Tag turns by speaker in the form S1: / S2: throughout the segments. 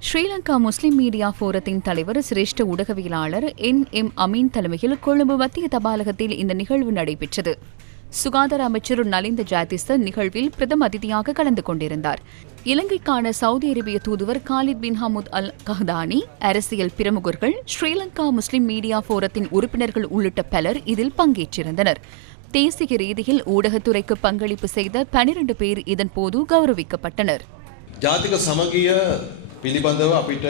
S1: ஸ்ரீலங்கா முஸ்லிம் media போரத்தின் தலைவர் சிரேஷ்ட ஊடகவியலாளர் என். எம். அமீன் தலைமையில் கொழும்பு மத்திய தபாலகத்தில் இந்த நிகழ்வு நடைபெற்றது. சுகாதார அமைச்சர் நலிந்த ஜாதிஸ்த நிகழ்வில் பிரதம அதிதியாக கலந்து கொண்டிருந்தார். இலங்கைக்கான சவுதி அரேபிய தூதுவர் காலித் பின் ஹமுத் அல் கஹதானி அரசியல் பிரமுகர்கள் ஸ்ரீலங்கா முஸ்லிம் மீடியா போரத்தின் உறுப்பினர்கள் உள்ளிட்ட பலர் இதில் பங்கேற்றிருந்தனர். தேசிய ரீதியில் ஊடகத்துறைக்கு பங்களிப்பு செய்த பனிரெண்டு பேர் இதன்போது கௌரவிக்கப்பட்டனர்.
S2: පිළිබඳව අපිට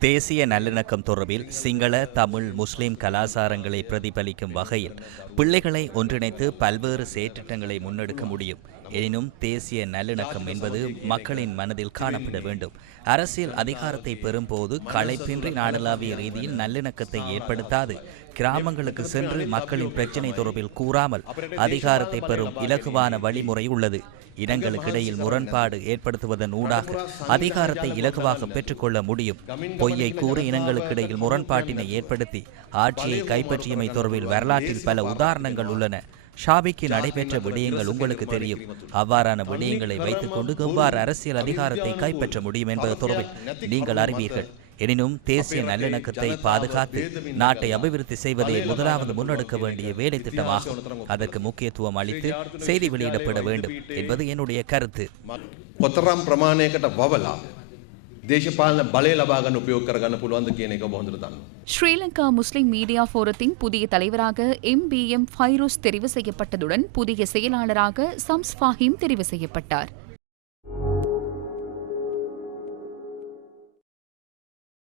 S3: தேசிய நல்லிணக்கம் தொடர்பில் சிங்கள தமிழ் முஸ்லிம் கலாசாரங்களை பிரதிபலிக்கும் வகையில் பிள்ளைகளை ஒன்றிணைத்து பல்வேறு செயற்றிட்டங்களை முன்னெடுக்க முடியும் எனினும் தேசிய நல்லிணக்கம் என்பது மக்களின் மனதில் காணப்பட வேண்டும் அரசியல் அதிகாரத்தை பெறும்போது களைப்பின்றி நாடளாவிய ரீதியில் நல்லிணக்கத்தை ஏற்படுத்தாது கிராமங்களுக்கு சென்று மக்களின் பிரச்சினை தொடர்பில் கூறாமல் அதிகாரத்தை பெறும் இலகுவான வழிமுறை உள்ளது. இனங்களுக்கிடையில் முரண்பாடு ஏற்படுத்துவதன் ஊடாக அதிகாரத்தை இலகுவாக பெற்றுக்கொள்ள முடியும். பொய்யை கூறி இனங்களுக்கிடையில் முரண்பாட்டினை ஏற்படுத்தி ஆட்சியை கைப்பற்றியமை தொடர்பில் வரலாற்றில் பல உதாரணங்கள் உள்ளன. ஷாபிக்கு நடைபெற்ற விடயங்கள் உங்களுக்கு தெரியும். அவ்வாறான விடயங்களை வைத்துக்கொண்டு எவ்வாறு அரசியல் அதிகாரத்தை கைப்பற்ற முடியும் என்பது தொடர்பில் நீங்கள் அறிவீர்கள். எனினும் தேசிய நல்லிணக்கத்தை பாதுகாத்து நாட்டை அபிவிருத்தி செய்வதே முதலாவது முன்னெடுக்க வேண்டிய வேலை திட்டமாகும் அதற்கு முக்கியத்துவம் அளித்து செய்தி வெளியிடப்பட வேண்டும் என்பது என்னுடைய கருத்து
S2: කොතරම් ප්‍රමාණයකට වවලා දේශපාලන බලය ලබාගන්න උපයෝග කරගන්න පුළුවන්ද කියන එක බොහොඳට දන්න.
S1: ஸ்ரீலங்கா முஸ்லிம் மீடியா ஃபோரத்தின் புதிய தலைவராக எம் பி எம் ஃபைரோஸ் தெரிவு செய்யப்பட்டதுடன் புதிய செயலாளராக சம்ஸ் ஃபாஹிம் தெரிவு செய்யப்பட்டார்